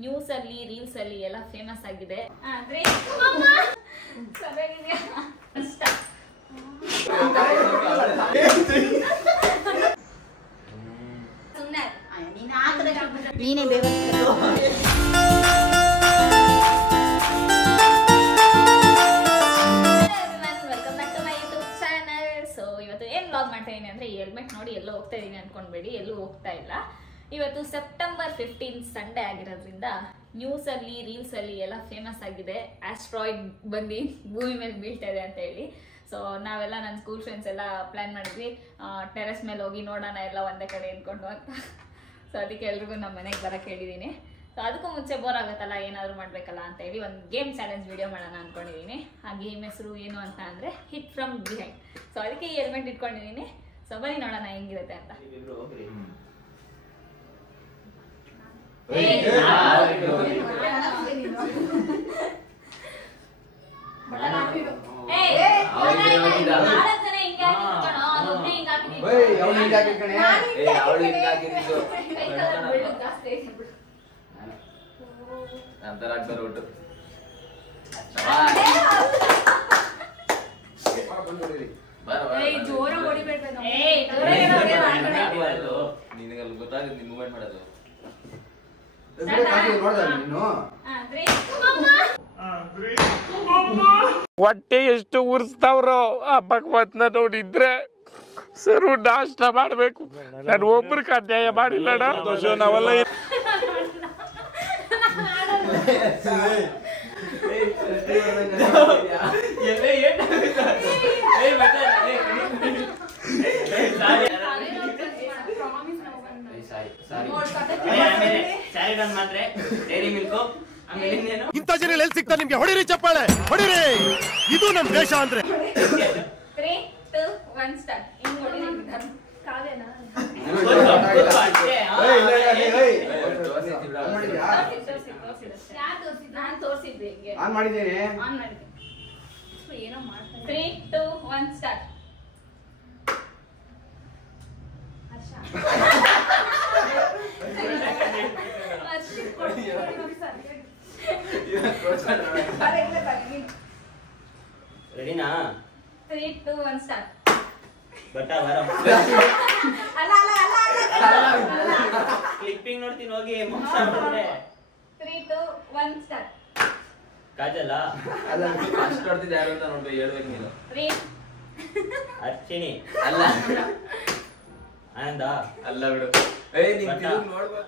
News ಅಲ್ಲಿ reels ಅಲ್ಲಿ ಎಲ್ಲ ಫೇಮಸ್ ಆಗಿದೆ. ನೀನೇ ಬೇಗ ಮಾಡ್ತಾ ಇದೀನಿ ಅಂದ್ರೆ ಹೆಲ್ಮೆಟ್ ನೋಡಿ ಎಲ್ಲೋ ಹೋಗ್ತಾ ಇದೀನಿ ಅನ್ಕೊಂಡ್ಬೇಡಿ, ಎಲ್ಲೂ ಹೋಗ್ತಾ ಇಲ್ಲ. ಇವತ್ತು ಸೆಪ್ಟೆಂಬರ್ 15 ಸಂಡೇ ಆಗಿರೋದ್ರಿಂದ ನ್ಯೂಸ್ ಅಲ್ಲಿ ರೀಲ್ಸ್ ಅಲ್ಲಿ ಎಲ್ಲ ಫೇಮಸ್ ಆಗಿದೆ. ಆಸ್ಟ್ರಾಯ್ಡ್ ಬಂದು ಭೂಮಿ ಮೇಲೆ ಬೀಳ್ತಾ ಇದೆ ಅಂತ ಹೇಳಿ. ಸೊ ನಾವೆಲ್ಲ ನನ್ನ ಸ್ಕೂಲ್ ಫ್ರೆಂಡ್ಸ್ ಎಲ್ಲ ಪ್ಲಾನ್ ಮಾಡಿದ್ವಿ ಟೆರೆಸ್ ಮೇಲೆ ಹೋಗಿ ನೋಡೋಣ ಎಲ್ಲ ಒಂದೇ ಕಡೆ ಇಟ್ಕೊಂಡು ಅಂತ. ಸೊ ಅದಕ್ಕೆ ಎಲ್ರಿಗೂ ನಮ್ಮ ಮನೆಗೆ ಬರಕ್ಕೆ ಹೇಳಿದ್ದೀನಿ. ಸೊ ಅದಕ್ಕೂ ಮುಂಚೆ ಬೋರ್ ಆಗುತ್ತಲ್ಲ, ಏನಾದರೂ ಮಾಡಬೇಕಲ್ಲ ಅಂತ ಹೇಳಿ ಒಂದು ಗೇಮ್ ಚಾಲೆಂಜ್ ವಿಡಿಯೋ ಮಾಡೋಣ ಅಂದ್ಕೊಂಡಿದ್ದೀನಿ. ಆ ಗೇಮ್ ಹೆಸರು ಏನು ಅಂತ ಅಂದರೆ ಹಿಟ್ ಫ್ರಮ್ ಬಿಹೈಂಡ್. ಸೊ ಅದಕ್ಕೆ ಈ ಹೆಲ್ಮೆಟ್ ಇಟ್ಕೊಂಡಿದ್ದೀನಿ. ಸೊ ಬನ್ನಿ ನೋಡೋಣ ಹೆಂಗಿರುತ್ತೆ ಅಂತ. ಹೊಟ್ಟೆ ಎಷ್ಟು ಉರ್ಸ್ತಾವ್ರೋ ಆ ಭಗವತ್ನ ನೋಡಿದ್ರೆ ಸರು ನಾಷ್ಟ ಮಾಡ್ಬೇಕು. ನಾನು ಒಬ್ರಿಗೆ ಅನ್ಯಾಯ ಮಾಡಿಲ್ಲಣ್ಣ. ನಾವೆಲ್ಲ ಇಂಥ ಜನ ಎಲ್ಲಿ ಸಿಗ್ತಾರೆ ನಿಮ್ಗೆ? ಹೊಡಿರಿ ಚಪ್ಪಾಳೆ, ಹೊಡಿರಿ. ಇದು ನಮ್ ದೇಶ ಅಂದ್ರೆ. 3, 2, 1 ಸ್ಟಾರ್ಟ್. ನಾನು ತೋರಿಸಿದ್ದೆ ಆನ್ ಮಾಡಿದ್ದೇನೆ. 3, 2, 1 ಸ್ಟಾರ್ಟ್. ರೆಡಿನಾ? 3, 2, 1 ಸ್ಟಾರ್ಟ್. ಬಟ್ಟಾ ಬರ ಕ್ಲಿಪ್ಪಿಂಗ್ ನೋಡ್ತೀನಿ ಹೋಗಿ. 3, 2, 1 ಸ್ಟಾರ್ಟ್. ಕಾಜಲ್ಲ ಅಲ್ಲ ಅಷ್ಟು ಹೊಡ್ತಿದ್ದೆ ಯಾರು ಅಂತ ನೋಡ್ಬೇಕು, ಹೇಳ್ಬೇಕು ನೀನು. 3 ಅರ್ಚಿನಿ ಅಲ್ಲ, ಆನಂದ ಅಲ್ಲ ಬಿಡು. ಏಯ್ ನೀನು ತಿರುಗಿ ನೋಡ್ಬಾ.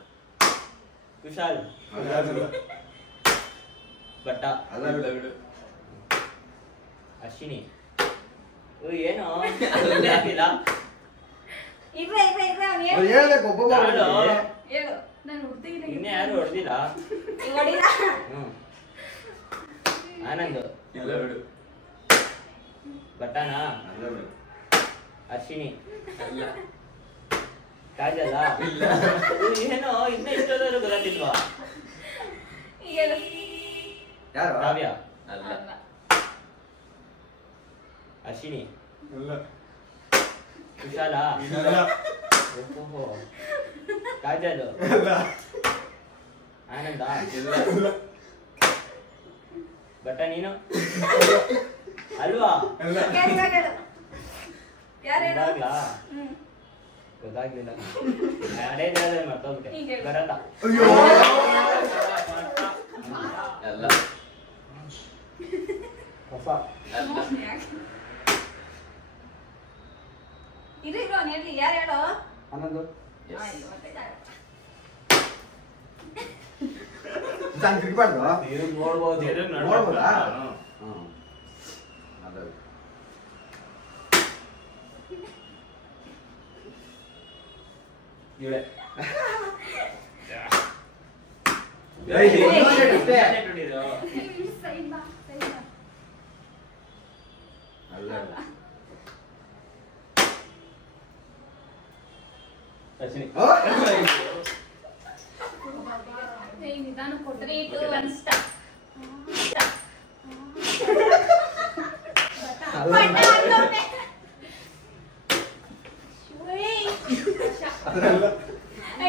ಕುಶಾಲ್ ಅಲ್ಲ ಬಿಡು. ಬಟ್ಟ ಅಲ್ಲ ಬಿಡು ಬಿಡು. ಅಶ್ವಿನಿ ಏನು ಹೇಳ್ಬೇಕು? ಒಬ್ಬೊಬ್ಬ ಇನ್ನೇ ಯಾರು ಹೊಡೆದಿಲ್ಲ. ಆನಂದ್ ಇಲ್ಲ ಬಿಡು. ಬಟ್ಟನಾ ಅಲ್ಲ ಬಿಡು. ಅಶ್ವಿನಿ ಅಲ್ಲ. ಕಾಜಲ್ಲ ಇಲ್ಲ. ಏನೋ ಇನ್ನ ಇಷ್ಟೋದ್ರು ಗೊತ್ತಿಲ್ವಾ? ಯಾರು? ಕಾವ್ಯ ಅಲ್ಲ. ಅಶ್ವಿನಿ ಇಲ್ಲ. ಕುಶಾಲ ಓಹೋ ಕಾಜಲ್ ಇಲ್ಲ. ಆನಂದ ಇಲ್ಲ. ಬಟ್ಟ ನೀನು ಅಲ್ವಾ? ಗೊತ್ತಾಗ್ಲಿಲ್ಲ. ಅಡೇ ಮರ್ತೋಗ್ಬಿಟ್ಟೆ. ಬರಲ್ಲ. ಅಲ್ಲ. ಹೊಸ ಯಾರು ಹೇಳೋ? ಆನಂದ್. ನೋಡ್ಬೋದು. ನೋಡ್ಬೋದಾ? ಇವಳೆ ನಿಧಾನ 3, 2, 1 ಸ್ಟಾರ್ಟ್.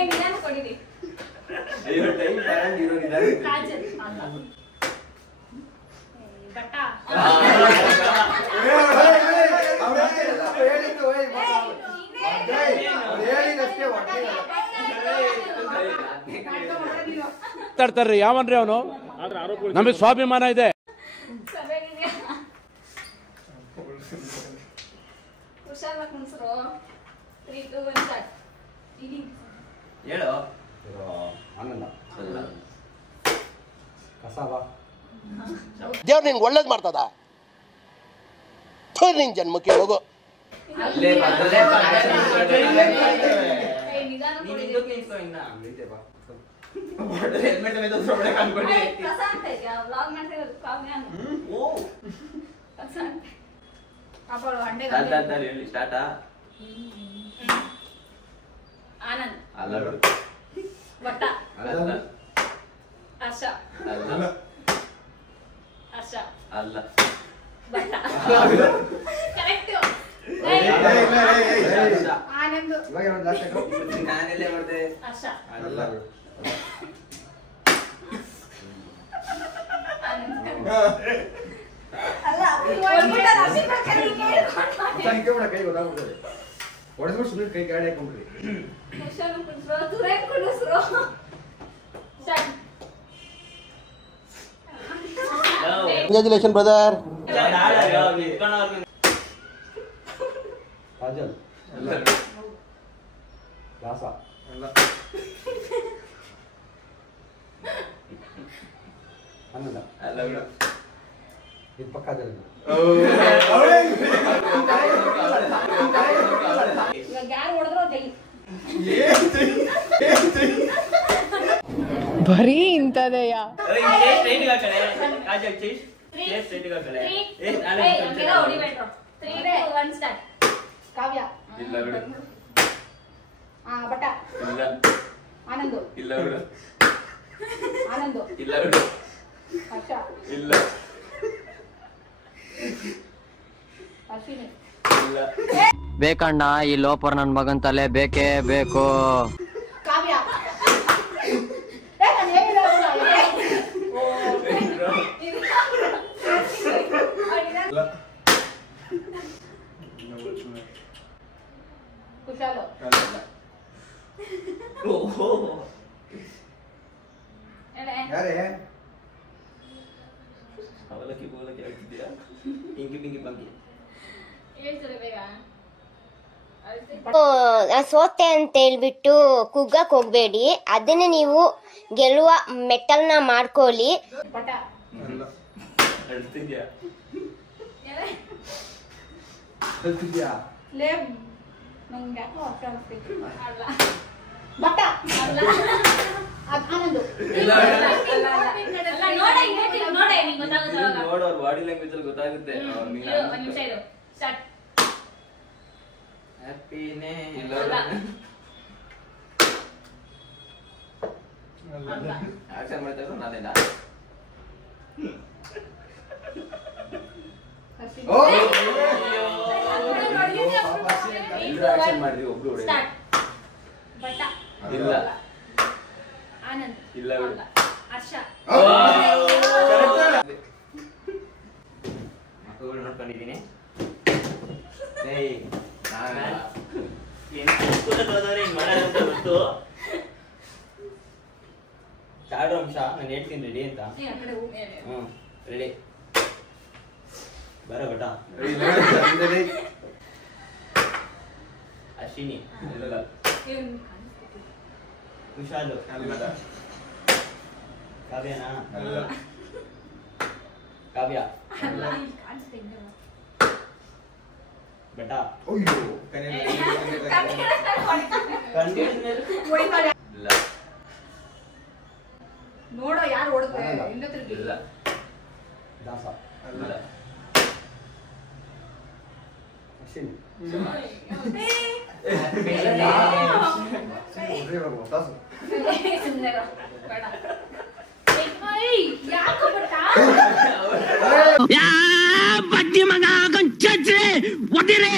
ನಿಧಾನ ಕೊಡಿರಿ. ಅಯ್ಯೋ ಟೈಮ್ ಬರಂಗಿರೋ ನಿಧಾನ. ಕಾಜಲ್ ಅಲ್ಲ. ಬಟ್ಟ ಮಾತಾಡ್ತಾರ್ರಿ ಯಾವನ್ರಿ ಅವನು? ನಮಗೆ ಸ್ವಾಭಿಮಾನ ಇದೆ. ಹುಷಾರಾಗಿ ಕುಣಿಸ್ರು. 3, 2, 1 ಸ್ಟಾರ್ಟ್. ಹೇಳು. ಆನಂದ. ಕಸಾಬ. ದೇವ್ರು ನಿನ್ಗೆ ಒಳ್ಳೇದ್ ಮಾಡ್ತದ. ನಿನ್ ಜನ್ಮಕ್ಕೆ ಹೋಗು. ಅಲ್ಲೇ ಬದಲೇ ನಿಧಾನ ನೀನು ಕೊಡಿ. ಹಿಂದಕ್ಕೆ ನಿಂತ್ಕೊ ಇನ್ನ. ಐತೆ ಬಾ. ಹೆಲ್ಮೆಟ್ ಮೇಲೆ ತೋರ್ಸ್ಬಿಡಕ್ಕೆ ಅನ್ಕೊಂಡೆ. ಪ್ರಶಾಂತ್ ವ್ಲಾಗ್ ಮಾಡ್ತಿರೋದು ಕಾವ್ಯ. ಓ ಪ್ರಶಾಂತ್ ಅಪ್ಪಳು ಹಂಡೆ ತಾತ ಹೇಳಿ ಸ್ಟಾರ್ಟಾ. ಆನಂದ್ ಅಲ್ಲ ಬಿಡು. ಬಟ್ಟ ಅಲ್ಲ ಹರ್ಷ ಅಲ್ಲ ಹರ್ಷ ಅಲ್ಲ ಬಟ್ಟ ಕರೆಕ್ಟ್. ಆನಂದ್ ಇವಾಗ ಒಂದು ಲಾಸ್ಟ್ ನಾನೆಲ್ಲೇ ಮಾಡಿದೆ. ಹರ್ಷ ಅಲ್ಲ ಅಲ್ಲ ಒಳ್ಬಿಟ್ಟ ನರ್ಸಿಂಗ್ ಸಂಖ್ಯೆ ಕೂಡ ಕೈ ಗೊತ್ತಾಗ್ಬಿಡ್ತದೆ. ಹೊಡೆದ್ಬಿಟ್ಟು ಸುಮ್ಮನೆ ಕೈ ಗಾಡಿ ಹಾಕೊಂಡ್ರಿ. ಹುಷಾರು ಕುಣಿಸ್ರು. ತುರೇನ್ ಕುಣಿಸ್ರು. ಸ್ಟಾರ್ಟ್. Congratulation brother. ಕಾಜಲ್ ಅಲ್ಲ ದಾಸ ಅಲ್ಲ ಆನಂದ ಅಲ್ಲ ಬಿಡು. ಇದು ಪಕ್ಕದಲ್ಲಿ ಇವಾಗ ಯಾರು ಹೊಡೆದ್ರು ಜೈ. ಬರೀ ಇಂಥದೆಯಾ? ಕಾವ್ಯ ಇಲ್ಲ ಬಿಡು. ಬಟ್ಟ ಇಲ್ಲ ಆನಂದು ಇಲ್ಲ ಬಿಡು. ಆನಂದು ಇಲ್ಲ ಬಿಡು. ಹರ್ಷ ಇಲ್ಲ ಅಶ್ವಿನಿ ಇಲ್ಲ. ಬೇಕಣ್ಣ ಈ ಲೋಪರ್ ನನ್ ಮಗನ್ ತಲೆ ಬೇಕೇ ಬೇಕು. ಕಾವ್ಯ ಕುಶಾಲು ಯಾರೇ ಅವಲಕ್ಕಿ ಬೋಲಕ್ಕಿ ಹೇಳ್ತಿದ್ದೀರಾ? ಇಂಕಿ ಪಿಂಕಿ ಪಂಕಿ. ಹೇಳ್ತಾರೆ ಬೇಗ. ಸೋತೆ ಅಂತ ಹೇಳ್ಬಿಟ್ಟು ಕುಗ್ಗಕ್ ಹೋಗ್ಬೇಡಿ. ಅದನ್ನ ನೀವು ಗೆಲ್ಲುವ ಮೆಟ್ಟಲ್ನ ಮಾಡ್ಕೊಳ್ಳಿ. ಪಟ ಹೇಳ್ತಿದ್ಯಾ ಹೇಳ್ತಿದ್ಯಾ ಲೇ ನಂಗೆ ಯಾಕೋ ಅರ್ಥ ಆಗ್ತೈತಿ. ಅಲ್ಲ ಬಟ್ಟ ಅಲ್ಲ ಆನಂದು ಇಲ್ಲ. ಅಲ್ಲ ನೋಡ ಇನ್ನೇನು ನೋಡ ನಿಂಗೆ ಗೊತ್ತಾಗುತ್ತೆ ಅವಾಗ. ನೋಡು ಅವ್ರ ಬಾಡಿ ಲ್ಯಾಂಗ್ವೇಜ್ ಅಲ್ಲಿ ಗೊತ್ತಾಗುತ್ತೆ. ಒಂದು ನಿಮಿಷ ಇರು. ಸ್ಟಾರ್ಟ್. ಹ್ಯಾಪಿನೇ ಇಲ್ಲ. ಅಲ್ಲ ಆಕ್ಷನ್ ಮಾಡ್ತಾ ಇದ್ರು ನಾನೇನಾ? ಎಲ್ಲರೂ ಆಕ್ಷನ್ ಮಾಡಿದ್ವಿ ಒಬ್ರು ಹೊಡೆದ. ಸ್ಟಾರ್ಟ್. ಬಟ್ಟ ಇಲ್ಲ ಆನಂದ್ ಇಲ್ಲ ಬಿಡು. ಅಲ್ಲ ಹರ್ಷ ಮಕ್ಕಳು ನೋಡ್ಕೊಂಡಿದ್ದೀನಿ. ಏಯ್ ಏನು ಸ್ಕೂಲಲ್ಲಿ ಹೋದವ್ರೆ ಹಿಂಗ್ ಮಾಡೋದಂತ ಗೊತ್ತು. ಚಾಡು ಅಂಶ ನಾನು ಹೇಳ್ತೀನಿ ರೆಡಿ ಅಂತ. ನೀ ಆ ಕಡೆ ಹೋಗಿ. ಹ್ಞೂ ರೆಡಿ ಬರೋ ಬಟ. ಅಶ್ವಿನಿ ಇಲ್ಲ ಇವ್ನು ಕುಶಾಲು ಅಲ್ಲ ಕಾವ್ಯನಾ ಅಲ್ಲ ಕಾವ್ಯ ಅಲ್ಲ ಇಲ್ಲಿ ಕಾಣಿಸ್ತಾ ಇದ್ದೆ. ಬಟ ಅಯ್ಯೋ ಹೊಡಿತಾರೆ. ಇಲ್ಲ ನೋಡೋ ಯಾರು ಹೊಡೆದ್ರೆ ಅಲ್ಲ. ಹಿಂದೆ ತಿರುಗಿ. ಇಲ್ಲ ದಾಸ ಅಲ್ಲ ಅಶ್ವಿನಿ ಸುಮ್ಮನೆ ಬೇಡ. ಯಾಕೋ ಬಟ್ಟ ಬಡ್ಡಿ ಮಗ ಒದಿರೆ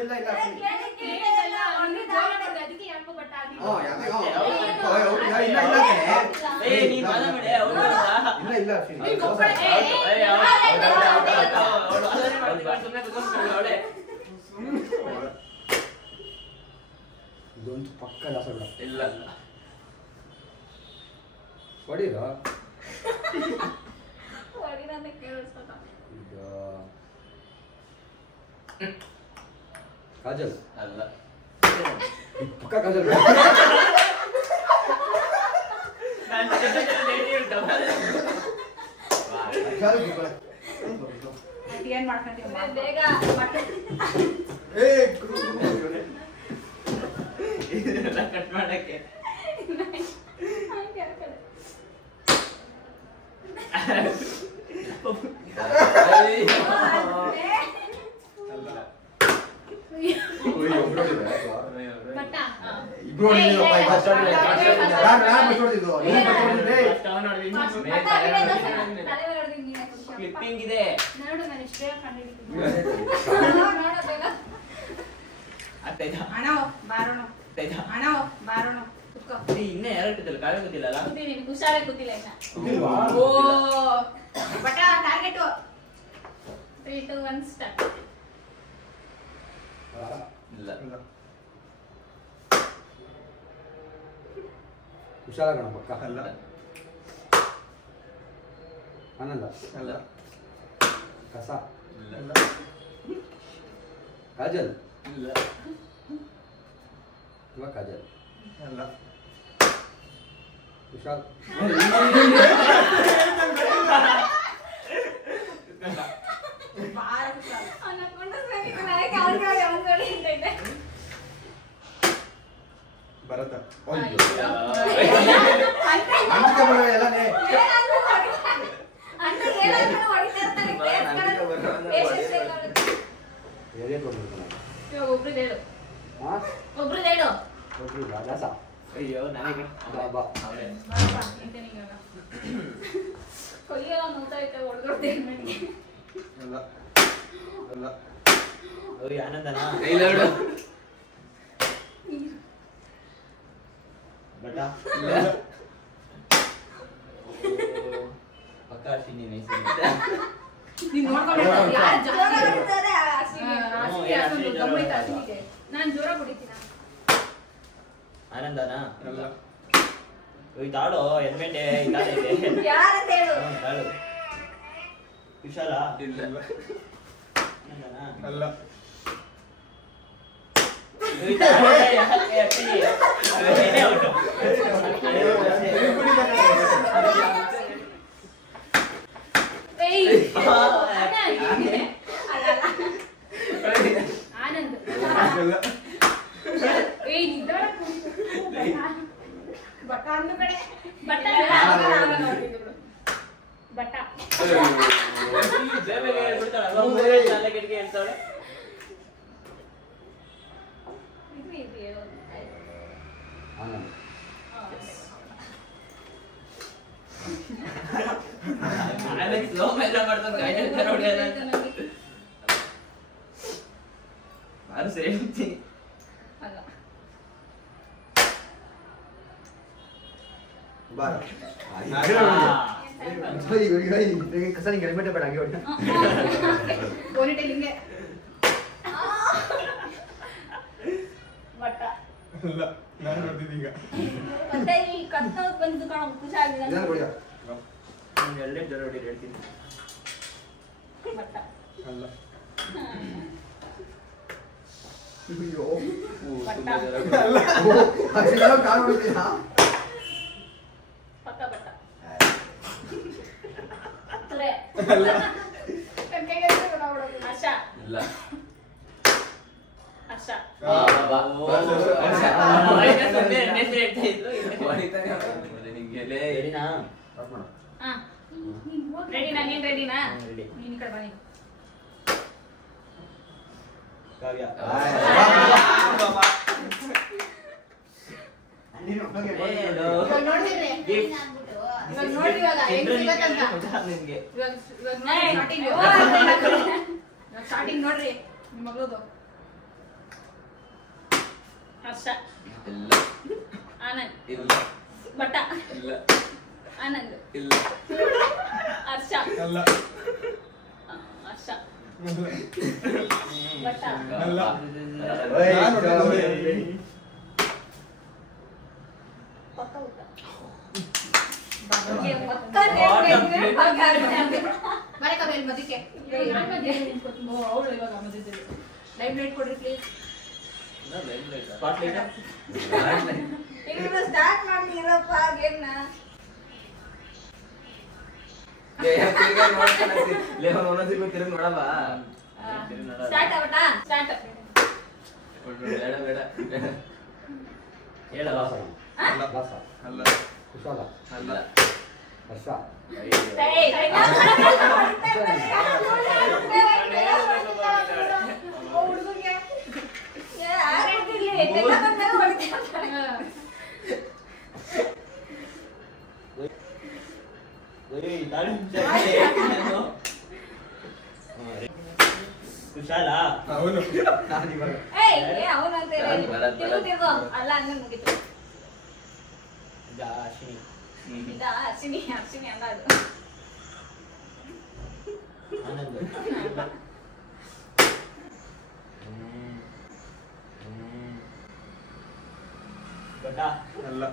ಇಲ್ಲ ಇಲ್ಲ ಇಲ್ಲ ಇದೊಂದು ಪಕ್ಕ ಲಾಸ ಬಿಡ ಇಲ್ಲ ಹೊಡೀರ ಈಗ ಕಾಜಲ್ ಅಲ್ಲ ಪಕ್ಕ ಕಾಜಲ್ ಏನ್ ಮಾಡ್ಕೊಂತೀವಿ ಬೇಗ ಕಟ್ ಮಾಡಕ್ಕೆ ಕ್ಲಿಪ್ಪಿಂಗ್ ಇದೆ ಇನ್ನೇ ಎರಡು ಗೊತ್ತಿಲ್ಲ ಕಾವೇ ಗೊತ್ತಿಲ್ಲ ಹುಷಾರೇ ಗೊತ್ತಿಲ್ಲ ಇನ್ನ ಬಟ ಟಾರ್ಗೆಟ್ 3 2 1 ಸ್ಟಾರ್ಟ್ ಇಲ್ಲ ಹುಷಾರಾಗೋಣ ಪಕ್ಕ ಅಲ್ಲ ಆನಂದ ಅಲ್ಲ ಕಸ ಇಲ್ಲ ಕಾಜಲ್ ಇಲ್ಲ ಇವಾಗ ಕಾಜಲ್ ಅಲ್ಲ ವಿಶಾಲ್ ಭರತ ಒಬ್ರದ್ದು ಹೇಳು ದಾಸ ಅಯ್ಯೋ ನನಗೆ ಬಾ ಕೊಯ್ಯೋ ನೋಡ್ತಾ ಹೊಡೆದೊಡ್ತೇನೆ ನನಗೆ ಅಲ್ಲ ಅಲ್ಲ ಓಯ್ ಆನಂದನ ಬಟ ಪಕ್ಕ ಅಶ್ವಿನಿ ನೀನ್ ನೋಡ್ಕೊಂಡು ಯಾರು ಜಾಸ್ತಿ ನಾನು ಜೋರ ಕುಡಿತೀನಿ ಆನಂದನ ತಾಳು ಎನ್ಮೆಂಡೆ ಇದ್ದಾಳೆ ಯಾರಂತ ಹೇಳು ತಾಳು ವಿಶಾಲ ಇಲ್ಲ ಆನಂದನ ಅಲ್ಲ ಆನಂದ್ ಬಟ್ಟ ಅಂದು ಕಡೆ ಬಟ್ಟ ಬಟ್ಟ ಹೇಳ್ತಾಳೆ ಆನಂದ ಸ್ಲೋ ಎಲ್ಲ ಮಾಡ್ತಾನೆ ಗಾಡಿ ಹೊಡಿಯೋದ ನಾನು ಸೇರ್ತೀನಿ ಅಲ್ಲ ಬಾರ ಕಸ ನಿಂಗೆ ಹೆಲ್ಮೆಟ್ ಬೇಡ ಹಂಗೆ ಹೊಡಿ ಪೋನಿಟೇಲ್ ಹಿಂಗೆ ಬಟ್ಟ ಅಲ್ಲ ನಾನು ನೋಡ್ತಿದ್ದೆ ಈಗ ಮತ್ತೆ ಈ ಕತ್ತೋದ್ ಬಂದು ಕಾಣ ಖುಷಿಯಾಗಿದೆ ಇದನ್ನ ಹೊಡಿಯ ಎರಡೇ ಜ್ವರ ಹೊಡಿ ಹೇಳ್ತೀನಿ ಬಟ್ಟ ಅಲ್ಲ ಅಯ್ಯೋ ಬಟ್ಟ ಅಲ್ಲ ಅಷ್ಟೆಲ್ಲ ಕಾಲ್ ಹೊಡಿತೀಯಾ ಪಕ್ಕ ಬಟ್ಟ ತುರೆ ಹರ್ಷ ಇಲ್ಲ ಹರ್ಷ ರೆಡಿನಾ ನೀನ್ ರೆಡಿನಾ ನೀನ್ ಈ ಕಡೆ ಬನ್ನಿ ಕಾವ್ಯ ಇವಾಗ ನೋಡ್ತಿರ್ರಿ ಇವಾಗ ನೋಡ್ರಿ ಇವಾಗ ಹೆಂಗ್ ಸಿಗತ್ತಂತ ನಿಮ್ಗೆ ಇವಾಗ ಸ್ಟಾರ್ಟಿಂಗ್ ನೋಡ್ರಿ ನಿಮ್ಮ ಮಗಳದು ಹರ್ಷ ಇಲ್ಲ ಆನಂದ್ ಇಲ್ಲ ಬಟ್ಟ ಇಲ್ಲ ಆನಂದ್ ಇಲ್ಲ ಹರ್ಷ ಅಲ್ಲ ಹರ್ಷ ಬಟ್ಟ ಅಲ್ಲ ಪಕ್ಕ ಊಟ ಬರಕ ಮೇಲೆ ಮದಿಕೆ ಅವಳು ಇವಾಗ ಮಧ್ಯದಲ್ಲಿ ಲೈವ್ ಲೈಟ್ ಕೊಡ್ರಿ ಪ್ಲೀಸ್ ಸ್ಟಾರ್ಟ್ ಮಾಡ್ತೀರಪ್ಪ ಗೇಮ್ನ ನೋಡಲ್ಲ ಸ್ಟಾರ್ಟ್ ಆಗ್ಬಿಟ್ಟಾ ಸ್ಟಾರ್ಟ್ ಬೇಡ ಬೇಡ ಹೇಳಲ್ಲ ಅಲ್ಲ ಕುಶಾಲ ಅಲ್ಲ ಹರ್ಷ ಕುಶಾಲ ಅವನು ಅವನು ಅಂತ ತಿರ್ಗೋ ಅಲ್ಲ ಅಂದ್ರೆ ಮುಗಿತು ಇದ ಅರ್ಶಿನಿ ಅರ್ಶಿನಿ ಅಲ್ಲ ಅದು ಅಲ್ಲ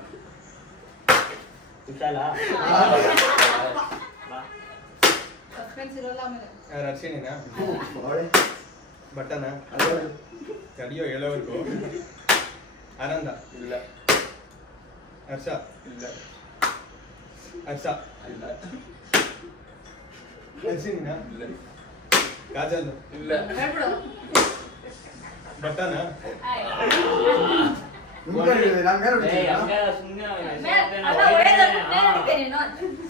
ಕುಶಾಲ ಸಸ್ಪೆನ್ಸ್ ಇರಲ್ಲ ಆಮೇಲೆ ರಕ್ಷಣಿನಾ ಬಟ್ಟನ ತಡಿಯೋ ಹೇಳೋವರೆಗೂ ಆನಂದ ಇಲ್ಲ ಹರ್ಷ ಇಲ್ಲ ಹರ್ಷ ಇಲ್ಲ ಹರ್ಷಿನಿನಾ ಇಲ್ಲ ಕಾಜಲ್ ಇಲ್ಲ ಹೇಳ್ಬಿಡು ಬಟ್ಟನ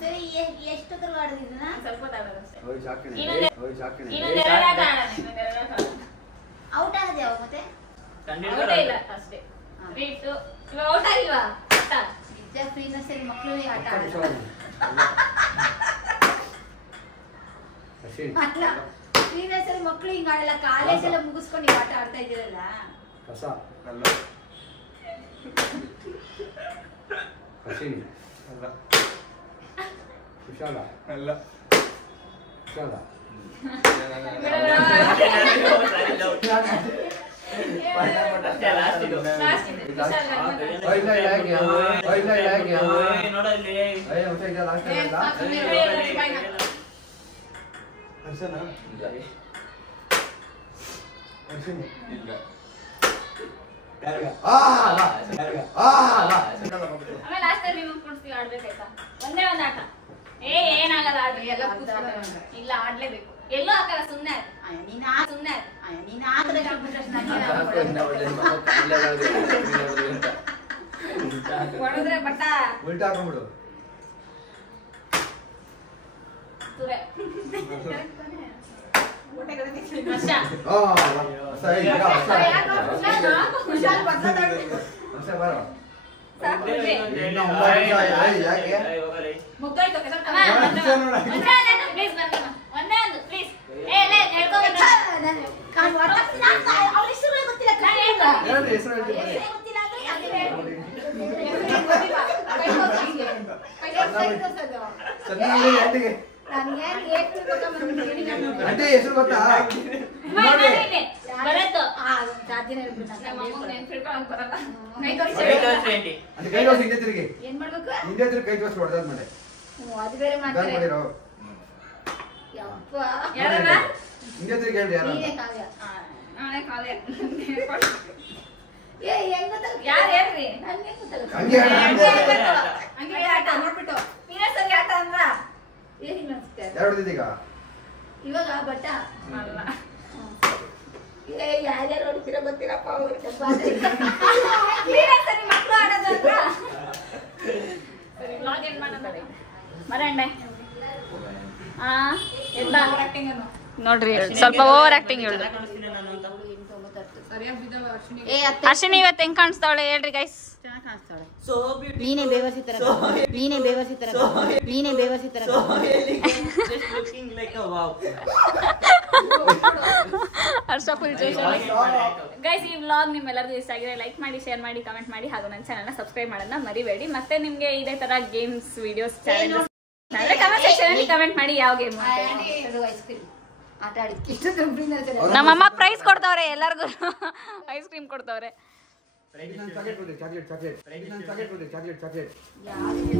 ಸರಿ ಎಷ್ಟೊತ್ತಲ್ಲಿ ಆಡಿದಿನ ಸ್ವಲ್ಪ ಔಟ್ ಆಗಿದೆ ಅವ ಮತ್ತೆ ಔಟ್ ಇಲ್ಲ ಅಷ್ಟೇ ಇವಾಗ ಔಟ್ ಆಗಿಲ್ವಾ ನಿಜ ಫ್ರೀನೆಸ್ ಮಕ್ಕಳು ಆಟ ಆಡಲ್ಲ ಅಲ್ಲ ಫ್ರೀನೆಸ್ ಅಲ್ಲಿ ಮಕ್ಕಳು ಹಿಂಗ ಆಡಲ್ಲ ಕಾಲೇಜ್ ಎಲ್ಲ ಮುಗಿಸ್ಕೊಂಡು ಈಗ ಆಟ ಆಡ್ತಾ ಇದ್ದೀರಲ್ಲ ಕಸ ಅಲ್ಲ ಹರ್ಷಿನಿ ಅಲ್ಲ ಕುಶಾಲ ಅಲ್ಲ ಕುಶಾಲ ಹರ್ಷನ ಹರ್ಷಿನಿ ಇಲ್ಲ ಆಮೇಲೆ ಲಾಸ್ಟ್ ಟೈಮ್ ನೀವು ಕುಣಿಸ್ತೀವಿ ಆಡ್ಬೇಕಾಯ್ತಾ ಒಂದೇ ಒಂದು ಆಟ ಏನಾಗಲ್ಲ ಆಡ್ರಿ ಎಲ್ಲ ಇಲ್ಲ ಆಡ್ಲೇಬೇಕು ಎಲ್ಲೂ ಹಾಕಲ್ಲ ಸುಮ್ನೆ ಸುಮ್ನೆ ನೀನ್ ಹಾಕದೆ ಹೊಡೆದ್ರೆ ಬಟ್ಟ ಉಲ್ಟಾ ಹಾಕೊಂಡ್ಬಿಡು ವರ್ಷ ಮುಗ್ದಾಯ್ತು ಪ್ಲೀಸ್ ಬಂದ ಒಂದೇ ಒಂದು ಪ್ಲೀಸ್ అంటే ಹೆಸರು ಗೊತ್ತಾ ಬರತ್ತು ಅದು ಕೈ ತೋರಿಸಿ ಹಿಂದೆ ತಿರುಗಿ ಏನ್ ಮಾಡ್ಬೇಕು ಹಿಂದೆ ತಿರುಗಿ ಕೈ ತೋರಿಸಿ ಹೊಡೆದಾದ್ಮೇಲೆ ಅದು ಬೇರೆ ಮಾಡ್ತಾರೆ ಮಾಡಿರೋ ಯಾರನ್ನ ಹಿಂದೆ ತಿರುಗಿ ಹೇಳಿ ಯಾರು ನೀನೇ ಕಾವ್ಯ ನಾನೇ ಕಾವ್ಯ ಏ ಹೆಂಗ್ ಗೊತ್ತಲ್ಲ ಯಾರು ಹೇಳ್ರಿ ನನ್ಗೆ ಗೊತ್ತಲ್ಲ ಹಂಗೆ ಆಟ ನೋಡ್ಬಿಟ್ಟು ಸರಿ ಆಟ ಅಂದ್ರ ಏನ್ ಅನ್ಸುತ್ತೆ ಯಾರು ಹೊಡೆದಿದ್ದೀಗ ಇವಾಗ ಬಟ್ಟ ಅಲ್ಲ ಏ ಯಾರ್ಯಾರು ಹೊಡಿತೀರಾ ಗೊತ್ತಿರಪ್ಪ ಅವ್ರಿಗೆ ಸರಿ ಮಕ್ಕಳು ಆಡೋದು ಅಂತ ಸರಿ ಲಾಗ್ ಏನ್ ಮಾಡೋದು ಬರಂಡೆ ಆಕ್ಟಿಂಗ್ ಅನ್ನು ನೋಡ್ರಿ ಸ್ವಲ್ಪ ಓವರ್ ಆಕ್ಟಿಂಗ್ ಹೇಳುದು ಸರಿಯಾಗಿ ಬಿದ್ದವ ಅರ್ಶಿನಿ ಅರ್ಶಿನಿ ಇವತ್ತು ಹೆಂಗ್ ಕಾಣಿಸ್ತಾವಳೆ ಹೇಳ್ರಿ ಗೈಸ್ ಚೆನ್ನಾಗಿ ಕಾಣಿಸ್ತಾಳೆ ನೀನೇ ಬೇವರ್ಸಿ ತರ ನೀನೇ ಬೇವರ್ಸಿ ತರ ನೀನೇ ಬೇವರ್ಸಿ ತರ just looking like a wow Harsha full ಜೋಶಲ್ಲಿ ಗೈಸ್. ಈ ವ್ಲಾಗ್ ನಿಮ್ಮೆಲ್ಲರಿಗೂ ಇಷ್ಟ ಆಗಿದೆ ಲೈಕ್ ಮಾಡಿ, ಶೇರ್ ಮಾಡಿ, ಕಮೆಂಟ್ ಮಾಡಿ, ಹಾಗೂ ನನ್ನ ಚಾನಲ್ನ ಸಬ್ಸ್ಕ್ರೈಬ್ ಮಾಡೋದನ್ನ ಮರಿಬೇಡಿ. ಮತ್ತೆ ನಿಮ್ಗೆ ಇದೇ ತರ ಗೇಮ್ಸ್ ವಿಡಿಯೋಸ್ ಚಾಲೆಂಜಸ್ ಅಂದ್ರೆ ಕಮೆಂಟ್ ಸೆಕ್ಷನ್ ಅಲ್ಲಿ ಕಮೆಂಟ್ ಮಾಡಿ ಯಾವ ಗೇಮ್ ಅಂತ. ಐಸ್ ಕ್ರೀಮ್ ಆಟ ಆಡಿ ನಮ್ಮಮ್ಮ ಪ್ರೈಸ್ ಕೊಡ್ತಾವ್ರೆ ಎಲ್ಲರಿಗೂ, ಐಸ್ ಕ್ರೀಮ್ ಕೊಡ್ತಾವ್ರೆ. ಚಾಕ್ಲೇಟ್ ಚಾಕ್ಲೇಟ್ ಚಾಕ್ಲೇಟ್ ಚಾಕ್ಲೇಟ್ ಯಾರಿಗೆ